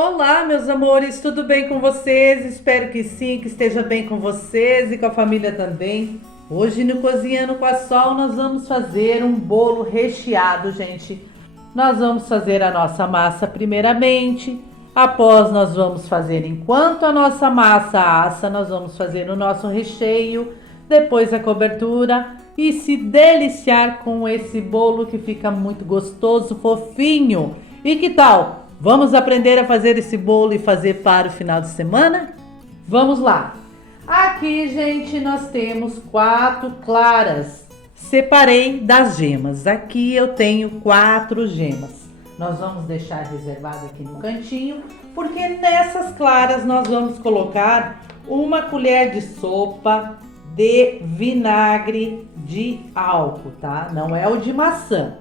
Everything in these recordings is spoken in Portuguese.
Olá, meus amores, tudo bem com vocês? Espero que sim, que esteja bem com vocês e com a família também. Hoje no Cozinhando com a Sol nós vamos fazer um bolo recheado, gente. Nós vamos fazer a nossa massa primeiramente. Após nós vamos fazer, enquanto a nossa massa assa, nós vamos fazer o nosso recheio, depois a cobertura e se deliciar com esse bolo que fica muito gostoso, fofinho. E que tal? Vamos aprender a fazer esse bolo e fazer para o final de semana? Vamos lá! Aqui, gente, nós temos 4 claras. Separei das gemas. Aqui eu tenho 4 gemas. Nós vamos deixar reservado aqui no cantinho, porque nessas claras nós vamos colocar 1 colher de sopa de vinagre de álcool, tá? Não é o de maçã,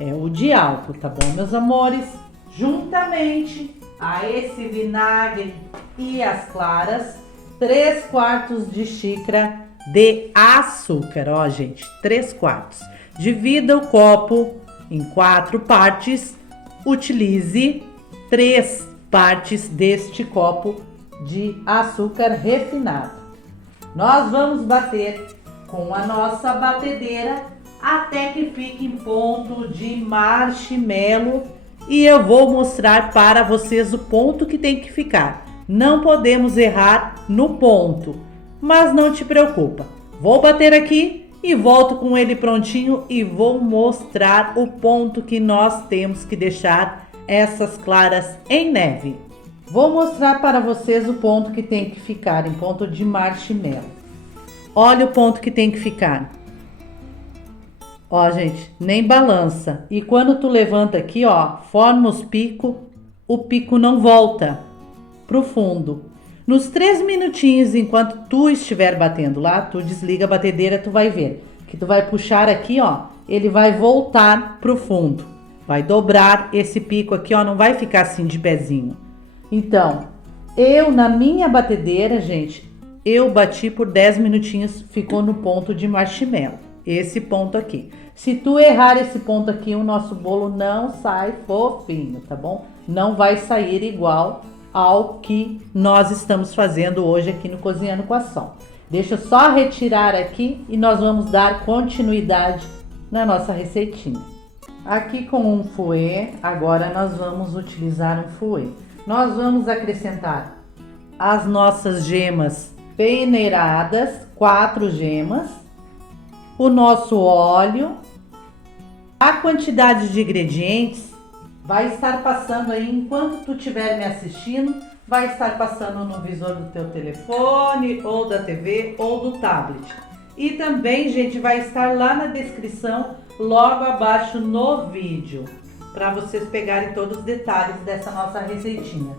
é o de álcool, tá bom, meus amores? Juntamente a esse vinagre e as claras, 3/4 de xícara de açúcar, ó, gente, 3/4. Divida o copo em 4 partes, utilize 3 partes deste copo de açúcar refinado. Nós vamos bater com a nossa batedeira até que fique em ponto de marshmallow e eu vou mostrar para vocês o ponto que tem que ficar. Não podemos errar no ponto, mas não te preocupa. Vou bater aqui e volto com ele prontinho e vou mostrar o ponto que nós temos que deixar essas claras em neve. Vou mostrar para vocês o ponto que tem que ficar, em ponto de marshmallow. Olha o ponto que tem que ficar. Ó, gente, nem balança. E quando tu levanta aqui, ó, forma os picos, o pico não volta pro fundo. Nos 3 minutinhos, enquanto tu estiver batendo lá, tu desliga a batedeira, tu vai ver que tu vai puxar aqui, ó, ele vai voltar pro fundo. Vai dobrar esse pico aqui, ó, não vai ficar assim de pezinho. Então, eu na minha batedeira, gente, eu bati por 10 minutinhos, ficou no ponto de marshmallow. Esse ponto aqui. Se tu errar esse ponto aqui, o nosso bolo não sai fofinho, tá bom? Não vai sair igual ao que nós estamos fazendo hoje aqui no Cozinhando com a Sol. Deixa eu só retirar aqui e nós vamos dar continuidade na nossa receitinha. Aqui com um fouet, agora nós vamos utilizar um fouet. Nós vamos acrescentar as nossas gemas peneiradas, 4 gemas, o nosso óleo, a quantidade de ingredientes vai estar passando aí enquanto tu estiver me assistindo, vai estar passando no visor do teu telefone ou da TV ou do tablet. E também, gente, vai estar lá na descrição, logo abaixo no vídeo, para vocês pegarem todos os detalhes dessa nossa receitinha.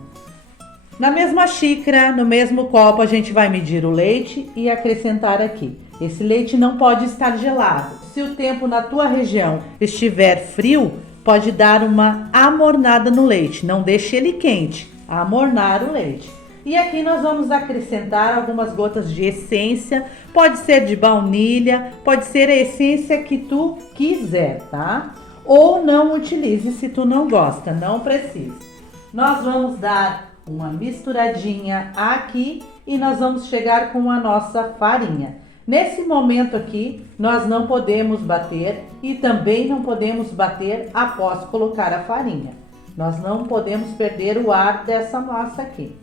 Na mesma xícara, no mesmo copo, a gente vai medir o leite e acrescentar aqui. Esse leite não pode estar gelado. Se o tempo na tua região estiver frio, pode dar uma amornada no leite. Não deixe ele quente, amornar o leite. E aqui nós vamos acrescentar algumas gotas de essência. Pode ser de baunilha, pode ser a essência que tu quiser, tá? Ou não utilize se tu não gosta, não precisa. Nós vamos dar uma misturadinha aqui e nós vamos chegar com a nossa farinha. Nesse momento aqui, nós não podemos bater e também não podemos bater após colocar a farinha. Nós não podemos perder o ar dessa massa aqui.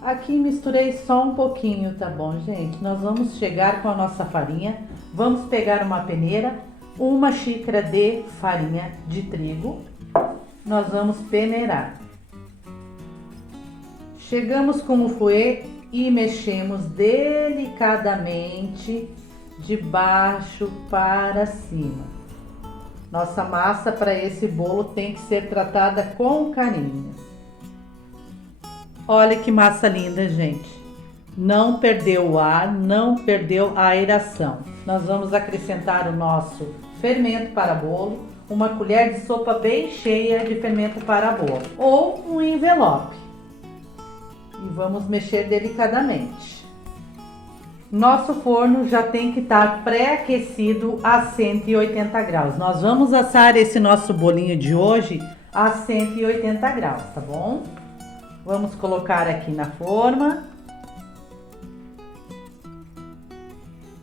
Aqui misturei só um pouquinho, tá bom, gente? Nós vamos chegar com a nossa farinha, vamos pegar uma peneira, 1 xícara de farinha de trigo, nós vamos peneirar. Chegamos com o fouet e mexemos delicadamente de baixo para cima. Nossa massa para esse bolo tem que ser tratada com carinho. Olha que massa linda, gente. Não perdeu o ar, não perdeu a aeração. Nós vamos acrescentar o nosso fermento para bolo, 1 colher de sopa bem cheia de fermento para bolo ou um envelope. E vamos mexer delicadamente. Nosso forno já tem que estar pré-aquecido a 180 graus. Nós vamos assar esse nosso bolinho de hoje a 180 graus, tá bom? Vamos colocar aqui na forma.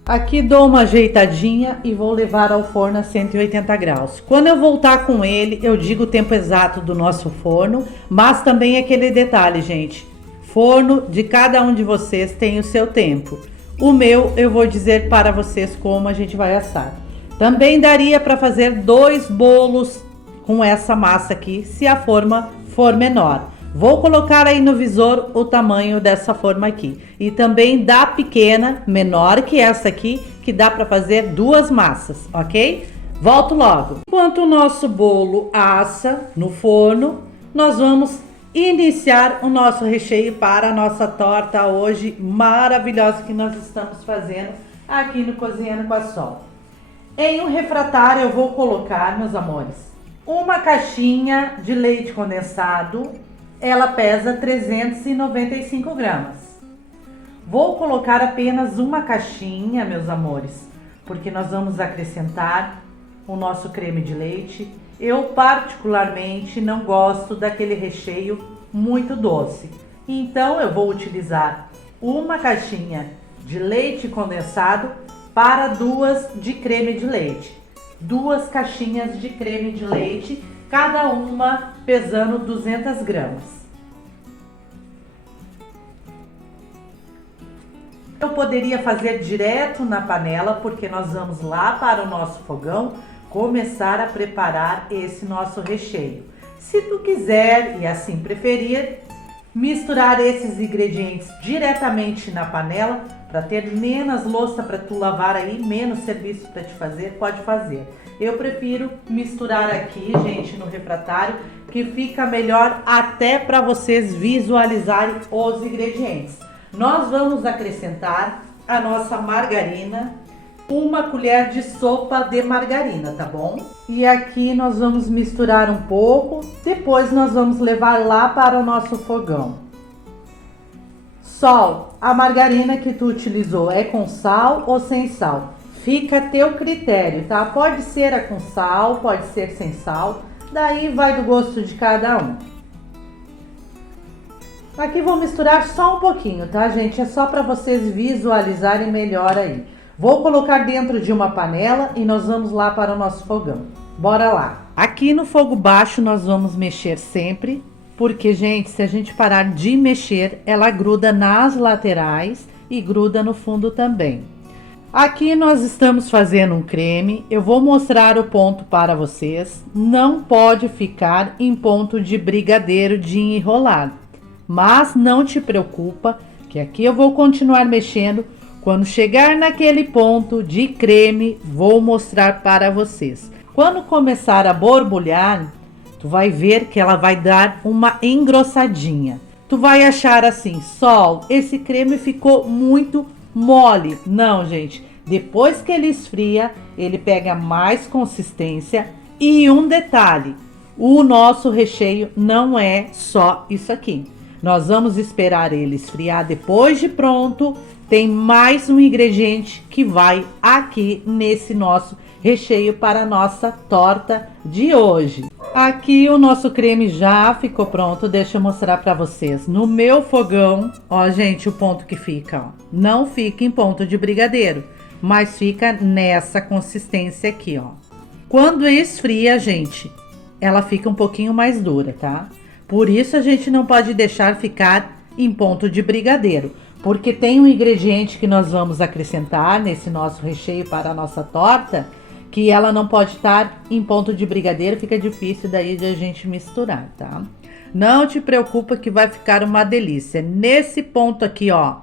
Aqui dou uma ajeitadinha e vou levar ao forno a 180 graus. Quando eu voltar com ele, eu digo o tempo exato do nosso forno, mas também aquele detalhe, gente. Forno de cada um de vocês tem o seu tempo. O meu eu vou dizer para vocês como a gente vai assar. Também daria para fazer 2 bolos com essa massa aqui, se a forma for menor. Vou colocar aí no visor o tamanho dessa forma aqui. E também da pequena, menor que essa aqui, que dá para fazer 2 massas, ok? Volto logo. Enquanto o nosso bolo assa no forno, nós vamos iniciar o nosso recheio para a nossa torta hoje maravilhosa que nós estamos fazendo aqui no Cozinhando com a Sol. Em um refratário eu vou colocar, meus amores, uma caixinha de leite condensado. Ela pesa 395 gramas. Vou colocar apenas uma caixinha, meus amores, porque nós vamos acrescentar o nosso creme de leite. Eu particularmente não gosto daquele recheio muito doce. Então eu vou utilizar uma caixinha de leite condensado para 2 de creme de leite. 2 caixinhas de creme de leite, cada uma pesando 200 gramas. Eu poderia fazer direto na panela, porque nós vamos lá para o nosso fogão começar a preparar esse nosso recheio. Se tu quiser e assim preferir, misturar esses ingredientes diretamente na panela para ter menos louça para tu lavar aí, menos serviço para te fazer, pode fazer. Eu prefiro misturar aqui, gente, no refratário, que fica melhor até para vocês visualizarem os ingredientes. Nós vamos acrescentar a nossa margarina, 1 colher de sopa de margarina, tá bom? E aqui nós vamos misturar um pouco, depois nós vamos levar lá para o nosso fogão. Sol, a margarina que tu utilizou é com sal ou sem sal? Fica a teu critério, tá? Pode ser a com sal, pode ser sem sal, daí vai do gosto de cada um. Aqui vou misturar só um pouquinho, tá, gente? É só para vocês visualizarem melhor aí. Vou colocar dentro de uma panela e nós vamos lá para o nosso fogão. Bora lá! Aqui no fogo baixo nós vamos mexer sempre, porque, gente, se a gente parar de mexer, ela gruda nas laterais e gruda no fundo também. Aqui nós estamos fazendo um creme, eu vou mostrar o ponto para vocês. Não pode ficar em ponto de brigadeiro de enrolar, mas não te preocupa, que aqui eu vou continuar mexendo. Quando chegar naquele ponto de creme, vou mostrar para vocês. Quando começar a borbulhar, tu vai ver que ela vai dar uma engrossadinha. Tu vai achar assim, Sol, esse creme ficou muito mole. Não, gente, depois que ele esfria, ele pega mais consistência. E um detalhe, o nosso recheio não é só isso aqui. Nós vamos esperar ele esfriar depois de pronto. Tem mais um ingrediente que vai aqui nesse nosso recheio para a nossa torta de hoje. Aqui o nosso creme já ficou pronto, deixa eu mostrar para vocês. No meu fogão, ó, gente, o ponto que fica, ó, não fica em ponto de brigadeiro, mas fica nessa consistência aqui, ó. Quando esfria, gente, ela fica um pouquinho mais dura, tá? Por isso a gente não pode deixar ficar em ponto de brigadeiro, porque tem um ingrediente que nós vamos acrescentar nesse nosso recheio para a nossa torta, que ela não pode estar em ponto de brigadeiro, fica difícil daí de a gente misturar, tá? Não te preocupa que vai ficar uma delícia. Nesse ponto aqui, ó,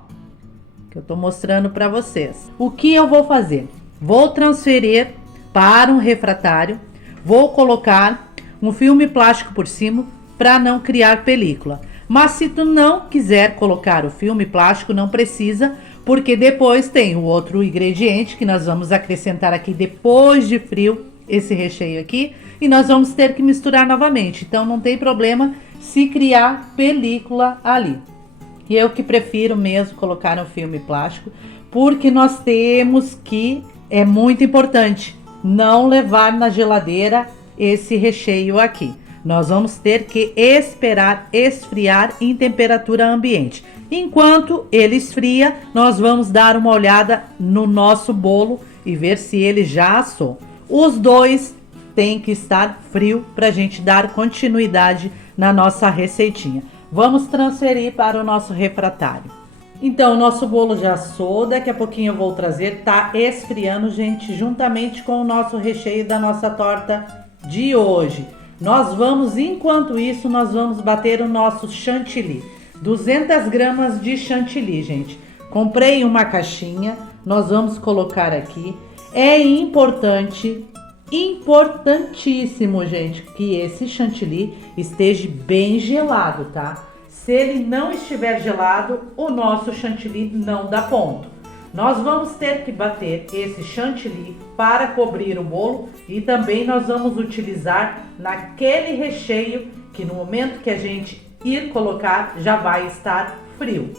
que eu tô mostrando para vocês. O que eu vou fazer? Vou transferir para um refratário, vou colocar um filme plástico por cima para não criar película. Mas se tu não quiser colocar o filme plástico, não precisa, porque depois tem o outro ingrediente que nós vamos acrescentar aqui depois de frio, esse recheio aqui, e nós vamos ter que misturar novamente. Então não tem problema se criar película ali. E eu que prefiro mesmo colocar um filme plástico, porque nós temos que, é muito importante, não levar na geladeira esse recheio aqui. nós vamos ter que esperar esfriar em temperatura ambiente. Enquanto ele esfria, nós vamos dar uma olhada no nosso bolo e ver se ele já assou. Os dois têm que estar frio para a gente dar continuidade na nossa receitinha. Vamos transferir para o nosso refratário. Então, o nosso bolo já assou, daqui a pouquinho eu vou trazer, tá esfriando, gente, juntamente com o nosso recheio da nossa torta de hoje. Enquanto isso, nós vamos bater o nosso chantilly. 200 gramas de chantilly, gente. Comprei uma caixinha, nós vamos colocar aqui. É importantíssimo, gente, que esse chantilly esteja bem gelado, tá? Se ele não estiver gelado, o nosso chantilly não dá ponto. Nós vamos ter que bater esse chantilly para cobrir o bolo e também nós vamos utilizar naquele recheio que no momento que a gente ir colocar já vai estar frio.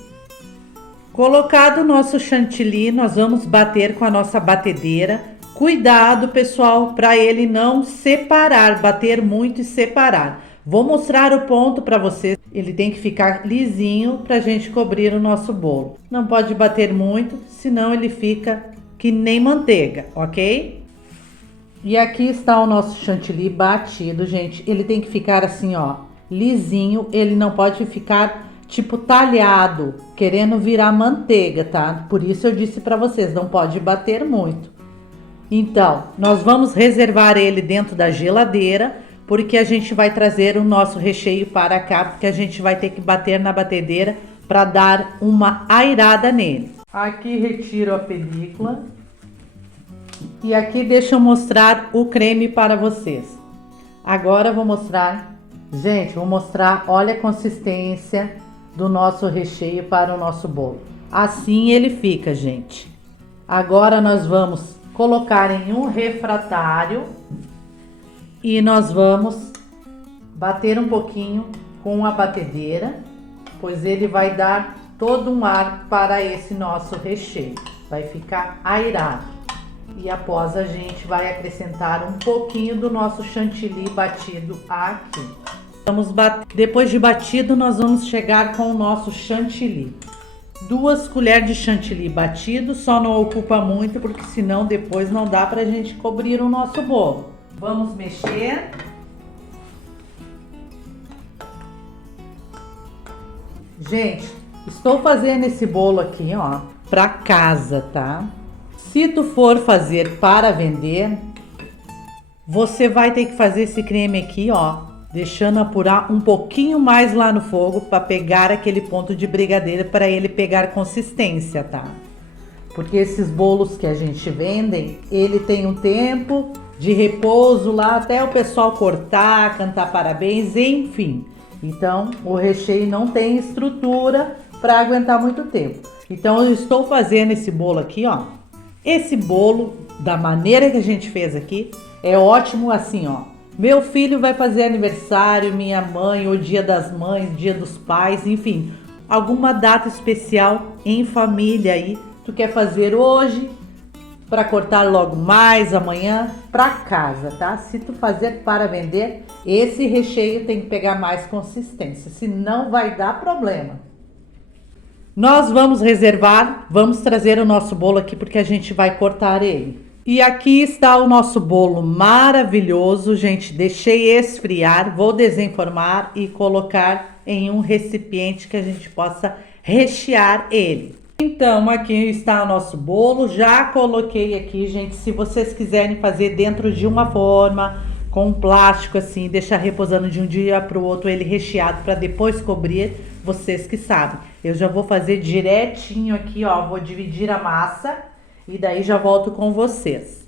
Colocado o nosso chantilly, nós vamos bater com a nossa batedeira. Cuidado, pessoal, para ele não separar, bater muito e separar. Vou mostrar o ponto para vocês. Ele tem que ficar lisinho para a gente cobrir o nosso bolo. Não pode bater muito, senão ele fica que nem manteiga, ok? E aqui está o nosso chantilly batido, gente. Ele tem que ficar assim, ó, lisinho. Ele não pode ficar tipo talhado, querendo virar manteiga, tá? Por isso eu disse para vocês, não pode bater muito. Então, nós vamos reservar ele dentro da geladeira, porque a gente vai trazer o nosso recheio para cá, porque a gente vai ter que bater na batedeira para dar uma airada nele. Aqui retiro a película e aqui deixa eu mostrar o creme para vocês. Agora eu vou mostrar, gente, olha a consistência do nosso recheio para o nosso bolo. Assim ele fica, gente. Agora nós vamos colocar em um refratário e nós vamos bater um pouquinho com a batedeira, pois ele vai dar todo um ar para esse nosso recheio. Vai ficar airado. E após a gente vai acrescentar um pouquinho do nosso chantilly batido aqui. Depois de batido, nós vamos chegar com o nosso chantilly. 2 colheres de chantilly batido, só não ocupa muito, porque senão depois não dá pra gente cobrir o nosso bolo. Vamos mexer. Gente, estou fazendo esse bolo aqui, ó, pra casa, tá? Se tu for fazer para vender, você vai ter que fazer esse creme aqui, ó, deixando apurar um pouquinho mais lá no fogo para pegar aquele ponto de brigadeiro, para ele pegar consistência, tá? Porque esses bolos que a gente vende, ele tem um tempo de repouso lá até o pessoal cortar, cantar parabéns, enfim. Então, o recheio não tem estrutura para aguentar muito tempo. Então, eu estou fazendo esse bolo aqui, ó. Esse bolo, da maneira que a gente fez aqui, é ótimo assim, ó. Meu filho vai fazer aniversário, minha mãe, ou dia das mães, dia dos pais, enfim. Alguma data especial em família aí, tu quer fazer hoje, para cortar logo mais amanhã, para casa, tá? Se tu fazer para vender, esse recheio tem que pegar mais consistência, senão vai dar problema. Nós vamos reservar, vamos trazer o nosso bolo aqui porque a gente vai cortar ele. E aqui está o nosso bolo maravilhoso, gente. Deixei esfriar, vou desenformar e colocar em um recipiente que a gente possa rechear ele. Então, aqui está o nosso bolo. Já coloquei aqui, gente. Se vocês quiserem fazer dentro de uma forma, com plástico assim, deixar reposando de um dia para o outro ele recheado para depois cobrir, vocês que sabem. Eu já vou fazer direitinho aqui, ó. Vou dividir a massa. E daí já volto com vocês.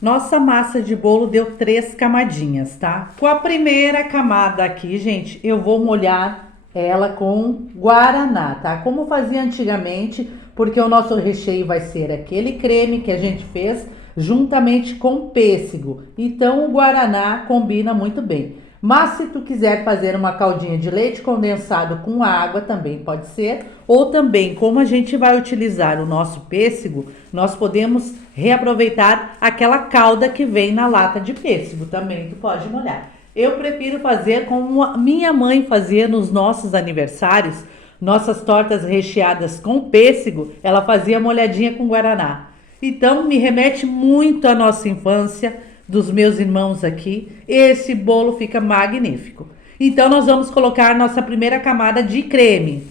Nossa massa de bolo deu 3 camadinhas, tá? Com a primeira camada aqui, gente, eu vou molhar ela com guaraná, tá? Como fazia antigamente, porque o nosso recheio vai ser aquele creme que a gente fez juntamente com pêssego. Então o guaraná combina muito bem. Mas se tu quiser fazer uma caldinha de leite condensado com água, também pode ser. Ou também, como a gente vai utilizar o nosso pêssego, nós podemos reaproveitar aquela calda que vem na lata de pêssego. Também tu pode molhar. Eu prefiro fazer como a minha mãe fazia nos nossos aniversários, nossas tortas recheadas com pêssego, ela fazia molhadinha com guaraná. Então me remete muito à nossa infância, dos meus irmãos aqui. Esse bolo fica magnífico. Então nós vamos colocar nossa primeira camada de creme.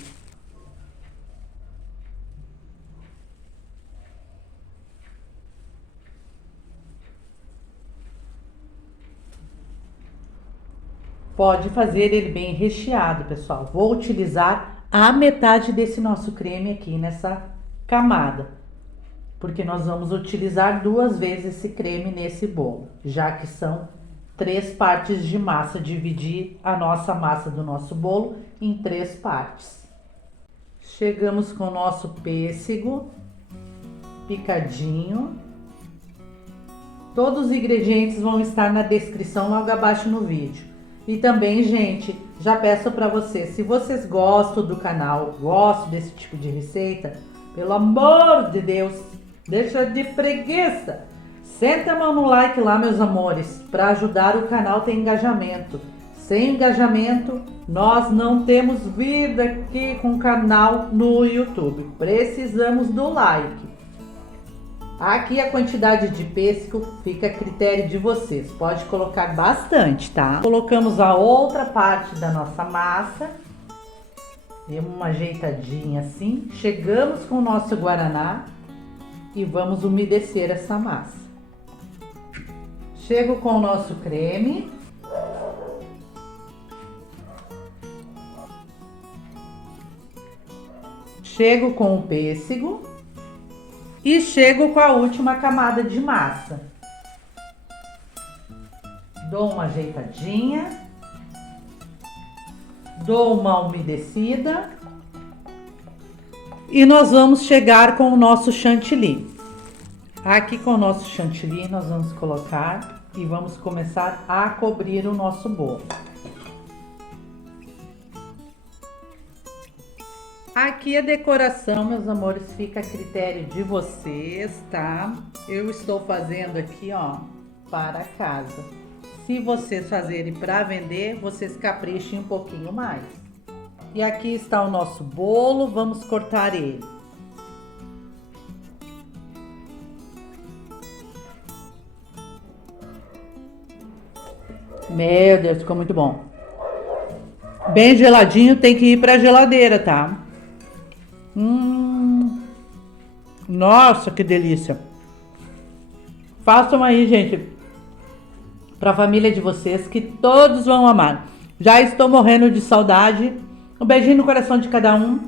Pode fazer ele bem recheado, pessoal. Vou utilizar a metade desse nosso creme aqui nessa camada, porque nós vamos utilizar 2 vezes esse creme nesse bolo, já que são 3 partes de massa. Dividir a nossa massa do nosso bolo em 3 partes. Chegamos com o nosso pêssego picadinho. Todos os ingredientes vão estar na descrição logo abaixo no vídeo. E também, gente, já peço para vocês, se vocês gostam do canal, gostam desse tipo de receita, pelo amor de Deus, deixa de preguiça. Senta a mão no like lá, meus amores, para ajudar o canal a ter engajamento. Sem engajamento, nós não temos vida aqui com o canal no YouTube. Precisamos do like. Aqui a quantidade de pêssego fica a critério de vocês. Pode colocar bastante, tá? Colocamos a outra parte da nossa massa. Demos uma ajeitadinha assim. Chegamos com o nosso guaraná e vamos umedecer essa massa. Chego com o nosso creme. Chego com o pêssego. E chego com a última camada de massa. Dou uma ajeitadinha. Dou uma umedecida. E nós vamos chegar com o nosso chantilly. Aqui com o nosso chantilly nós vamos colocar e vamos começar a cobrir o nosso bolo. Aqui a decoração, meus amores, fica a critério de vocês, tá? Eu estou fazendo aqui, ó, para casa. Se vocês fazerem para vender, vocês caprichem um pouquinho mais. E aqui está o nosso bolo, vamos cortar ele. Meu Deus, ficou muito bom. Bem geladinho, tem que ir para a geladeira, tá? Nossa, que delícia! Façam aí, gente, para a família de vocês, que todos vão amar. Já estou morrendo de saudade. Um beijinho no coração de cada um.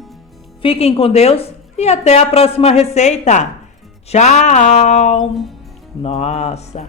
Fiquem com Deus e até a próxima receita. Tchau! Nossa!